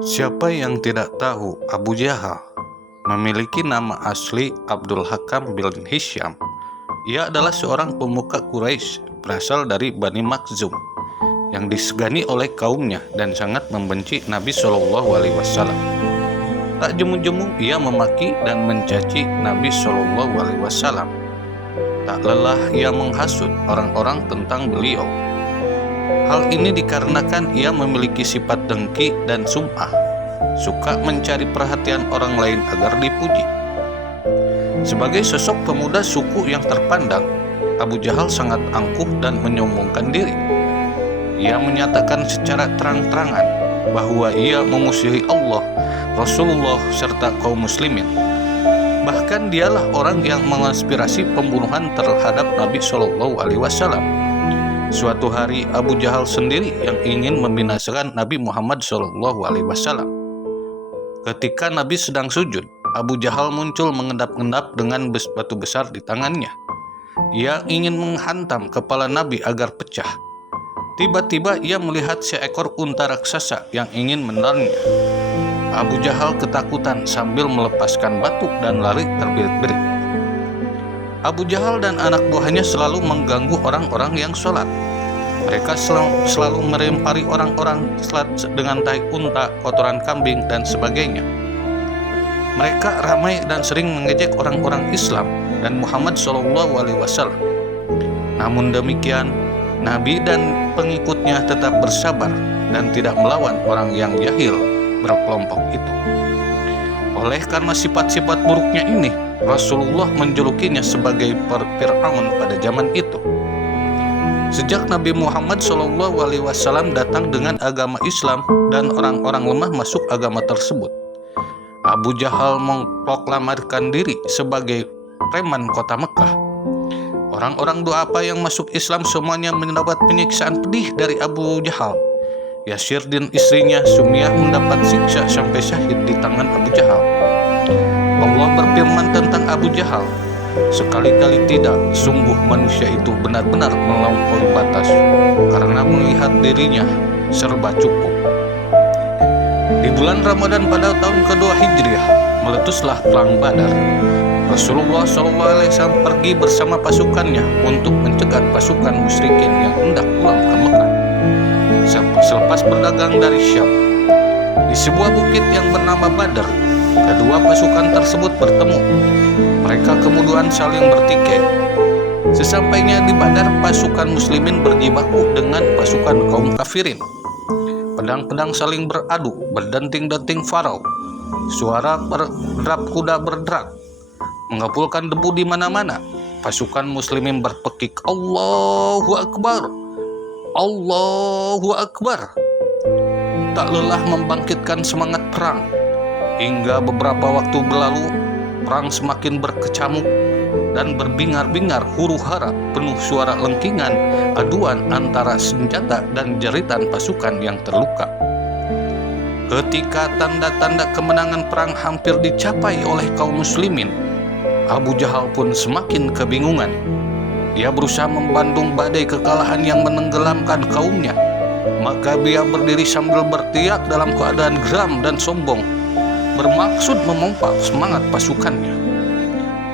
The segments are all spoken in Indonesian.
Siapa yang tidak tahu Abu Jahal memiliki nama asli Abdul Hakam bin Hisham. Ia adalah seorang pemuka Quraisy berasal dari Bani Makhzum yang disegani oleh kaumnya dan sangat membenci Nabi Shallallahu Alaihi Wasallam. Tak jemu-jemu ia memaki dan mencaci Nabi Shallallahu Alaihi Wasallam. Tak lelah ia menghasut orang-orang tentang beliau. Hal ini dikarenakan ia memiliki sifat dengki dan sum'ah, suka mencari perhatian orang lain agar dipuji. Sebagai sosok pemuda suku yang terpandang, Abu Jahal sangat angkuh dan menyombongkan diri. Ia menyatakan secara terang-terangan bahwa ia memusuhi Allah, Rasulullah, serta kaum muslimin. Bahkan dialah orang yang menginspirasi pembunuhan terhadap Nabi Shallallahu Alaihi Wasallam. Suatu hari Abu Jahal sendiri yang ingin membinasakan Nabi Muhammad Shallallahu Alaihi Wasallam. Ketika Nabi sedang sujud, Abu Jahal muncul mengendap-endap dengan batu besar di tangannya. Ia ingin menghantam kepala Nabi agar pecah. Tiba-tiba ia melihat seekor unta raksasa yang ingin menelannya. Abu Jahal ketakutan sambil melepaskan batu dan lari terbirit-birit. Abu Jahal dan anak buahnya selalu mengganggu orang-orang yang sholat. Mereka selalu melempari orang-orang sholat dengan tai unta, kotoran kambing, dan sebagainya. Mereka ramai dan sering mengejek orang-orang Islam dan Muhammad SAW. Namun demikian, Nabi dan pengikutnya tetap bersabar dan tidak melawan orang yang jahil berkelompok itu. Oleh karena sifat-sifat buruknya ini, Rasulullah menjulukinya sebagai Fir'aun pada zaman itu. Sejak Nabi Muhammad SAW datang dengan agama Islam dan orang-orang lemah masuk agama tersebut, Abu Jahal memproklamirkan diri sebagai preman kota Mekah. Orang-orang Du'afa yang masuk Islam semuanya mendapat penyiksaan pedih dari Abu Jahal. Yasir dan istrinya Sumiyah mendapat siksa sampai syahid di tangan Abu Jahal. Allah berfirman tentang Abu Jahal, sekali-kali tidak, sungguh manusia itu benar-benar melampaui batas karena melihat dirinya serba cukup. Di bulan Ramadan pada tahun kedua Hijriah, meletuslah perang Badar. Rasulullah SAW pergi bersama pasukannya untuk mencegat pasukan musyrikin yang hendak pulang ke Mekah. Selepas berdagang dari Syam, di sebuah bukit yang bernama Badar, kedua pasukan tersebut bertemu. Mereka kemudian saling bertikai. Sesampainya di Badar, pasukan muslimin berjibaku dengan pasukan kaum kafirin. Pedang-pedang saling beradu, berdenting-denting farau. Suara derap kuda berderak, mengepulkan debu di mana-mana. Pasukan muslimin berpekik, Allahu Akbar, Allahu Akbar. Tak lelah membangkitkan semangat perang. Hingga beberapa waktu berlalu, perang semakin berkecamuk dan berbingar-bingar huru-hara, penuh suara lengkingan, aduan antara senjata dan jeritan pasukan yang terluka. Ketika tanda-tanda kemenangan perang hampir dicapai oleh kaum muslimin, Abu Jahal pun semakin kebingungan. Dia berusaha membendung badai kekalahan yang menenggelamkan kaumnya. Maka dia berdiri sambil berteriak dalam keadaan geram dan sombong, bermaksud memompa semangat pasukannya.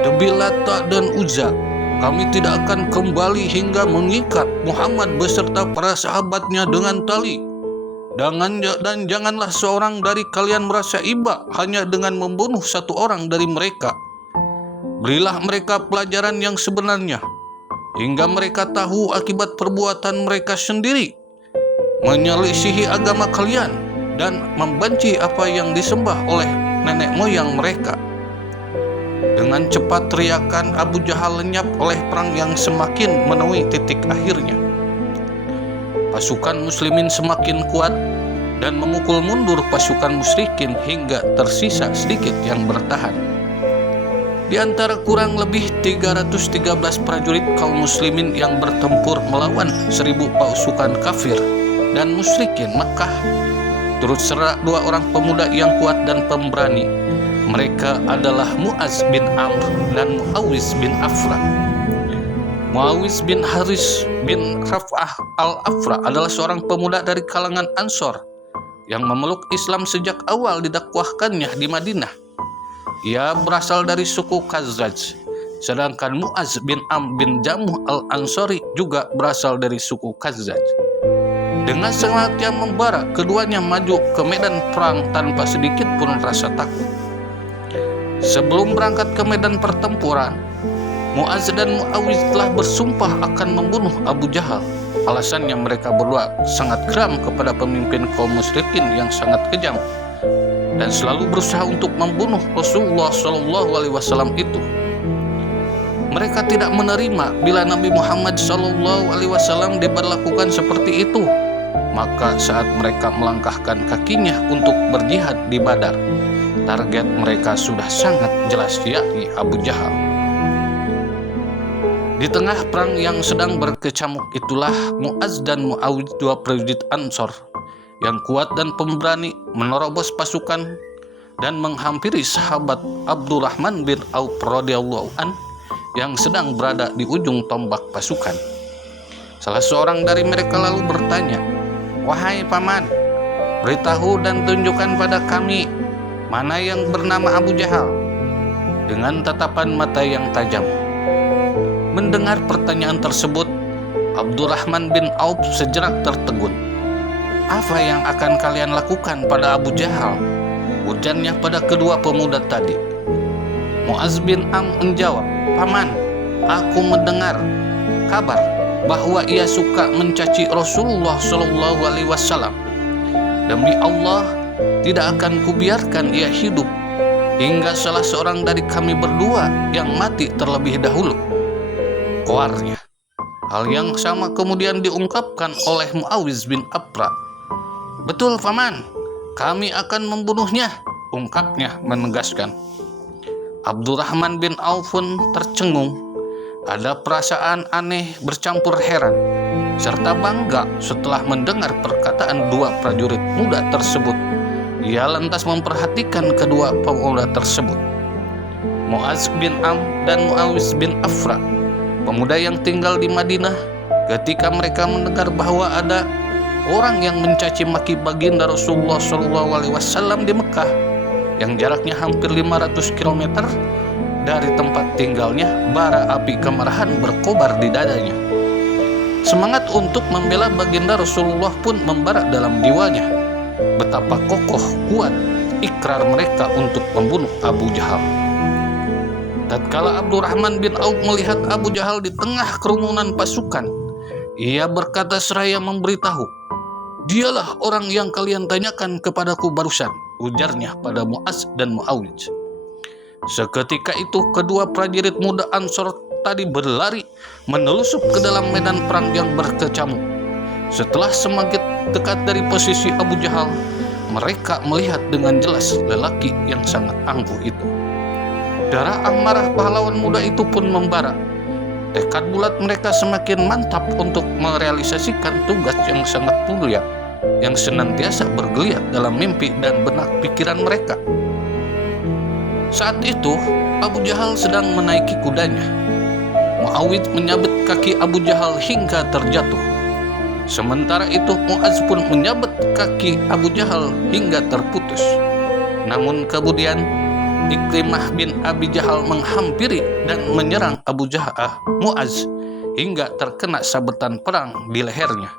Demi Lata dan Uzza, kami tidak akan kembali hingga mengikat Muhammad beserta para sahabatnya dengan tali. Dan janganlah seorang dari kalian merasa iba hanya dengan membunuh satu orang dari mereka. Berilah mereka pelajaran yang sebenarnya, hingga mereka tahu akibat perbuatan mereka sendiri, menyelisihi agama kalian dan membenci apa yang disembah oleh nenek moyang mereka. Dengan cepat teriakan Abu Jahal lenyap oleh perang yang semakin menemui titik akhirnya. Pasukan muslimin semakin kuat dan memukul mundur pasukan musyrikin hingga tersisa sedikit yang bertahan. Di antara kurang lebih 313 prajurit kaum muslimin yang bertempur melawan 1000 pasukan kafir dan musyrikin Makkah, turut serta 2 orang pemuda yang kuat dan pemberani. Mereka adalah Mu'az bin Amr dan Muawiz bin Afra. Muawiz bin Haris bin Raf'ah al-Afra adalah seorang pemuda dari kalangan Ansor. yang memeluk Islam sejak awal didakwahkannya di Madinah. Ia berasal dari suku Khazraj, sedangkan Mu'az bin Am bin Jamuh al-Ansari juga berasal dari suku Khazraj. Dengan semangat yang membara, keduanya maju ke medan perang tanpa sedikit pun rasa takut. Sebelum berangkat ke medan pertempuran, Mu'az dan Mu'awiz telah bersumpah akan membunuh Abu Jahal. Alasannya mereka berdua sangat geram kepada pemimpin kaum musyrikin yang sangat kejam dan selalu berusaha untuk membunuh Rasulullah SAW itu. Mereka tidak menerima bila Nabi Muhammad SAW diperlakukan seperti itu. Maka saat mereka melangkahkan kakinya untuk berjihad di Badar, target mereka sudah sangat jelas, yakni Abu Jahal. Di tengah perang yang sedang berkecamuk itulah Mu'az dan Mu'awiz, dua prajurit Ansor yang kuat dan pemberani, menerobos pasukan dan menghampiri sahabat Abdurrahman bin Auf radhiyallahu an yang sedang berada di ujung tombak pasukan. Salah seorang dari mereka lalu bertanya, "Wahai paman, beritahu dan tunjukkan pada kami mana yang bernama Abu Jahal," dengan tatapan mata yang tajam. Mendengar pertanyaan tersebut, Abdurrahman bin Auf sejenak tertegun. "Apa yang akan kalian lakukan pada Abu Jahal?" ujarnya pada kedua pemuda tadi. Mu'az bin Am menjawab, "Paman, aku mendengar kabar bahwa ia suka mencaci Rasulullah SAW. Demi Allah, tidak akan kubiarkan ia hidup hingga salah seorang dari kami berdua yang mati terlebih dahulu," koarnya. Hal yang sama kemudian diungkapkan oleh Mu'awiz bin Afra. "Betul paman, kami akan membunuhnya," ungkapnya menegaskan. Abdurrahman bin Auf pun tercengung. Ada perasaan aneh bercampur heran serta bangga setelah mendengar perkataan dua prajurit muda tersebut. Ia lantas memperhatikan kedua pemuda tersebut, Mu'az bin Am dan Mu'awiz bin Afra, pemuda yang tinggal di Madinah. Ketika mereka mendengar bahwa ada orang yang mencaci maki baginda Rasulullah SAW di Mekah, yang jaraknya hampir 500 km dari tempat tinggalnya, bara api kemarahan berkobar di dadanya. Semangat untuk membela baginda Rasulullah pun membara dalam jiwanya. Betapa kokoh kuat ikrar mereka untuk membunuh Abu Jahal. Tatkala Abdurrahman bin Auf melihat Abu Jahal di tengah kerumunan pasukan, ia berkata seraya memberitahu, "Dialah orang yang kalian tanyakan kepadaku barusan," ujarnya pada Mu'az dan Mu'awiz. Seketika itu kedua prajurit muda Ansor tadi berlari menelusup ke dalam medan perang yang berkecamuk. Setelah semakin dekat dari posisi Abu Jahal, mereka melihat dengan jelas lelaki yang sangat angkuh itu. Darah amarah pahlawan muda itu pun membara. Tekad bulat mereka semakin mantap untuk merealisasikan tugas yang sangat mulia yang senantiasa bergeliat dalam mimpi dan benak pikiran mereka. Saat itu Abu Jahal sedang menaiki kudanya. Mu'awiz menyabet kaki Abu Jahal hingga terjatuh. Sementara itu Mu'az pun menyabet kaki Abu Jahal hingga terputus. Namun kemudian Ikrimah bin Abi Jahal menghampiri dan menyerang Mu'az hingga terkena sabetan perang di lehernya.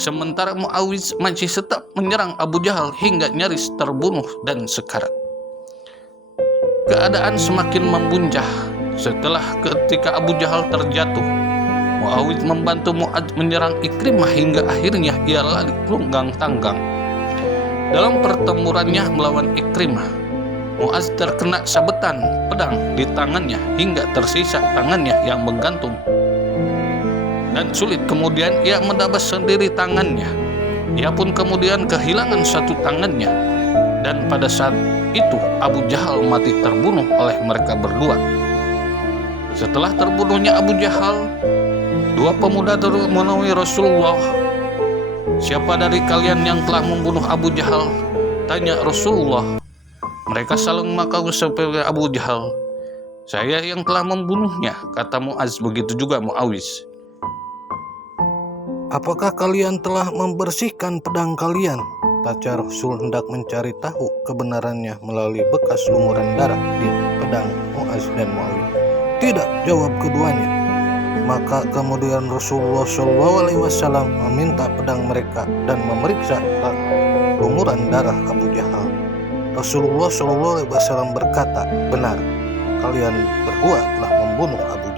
Sementara Mu'awiz masih tetap menyerang Abu Jahal hingga nyaris terbunuh dan sekarat. Keadaan semakin membuncah setelah ketika Abu Jahal terjatuh. Mu'awiz membantu Mu'az menyerang Ikrimah hingga akhirnya ia lari tunggang tanggang. Dalam pertempurannya melawan Ikrimah, Mu'az terkena sabetan pedang di tangannya hingga tersisa tangannya yang menggantung. Dan sulit kemudian ia mendabas sendiri tangannya. Ia pun kemudian kehilangan satu tangannya. Dan pada saat itu Abu Jahal mati terbunuh oleh mereka berdua. Setelah terbunuhnya Abu Jahal, dua pemuda menemui Rasulullah. "Siapa dari kalian yang telah membunuh Abu Jahal?" tanya Rasulullah. Mereka saling mengaku sebagai Abu Jahal. "Saya yang telah membunuhnya," kata Mu'az, begitu juga Mu'awiz. "Apakah kalian telah membersihkan pedang kalian?" Tanya Rasul hendak mencari tahu kebenarannya melalui bekas lumuran darah di pedang Muaz dan Muawiyah. "Tidak," jawab keduanya. Maka kemudian Rasulullah SAW meminta pedang mereka dan memeriksa lumuran darah Abu Jahal. Rasulullah SAW berkata, "Benar, kalian berdua telah membunuh Abu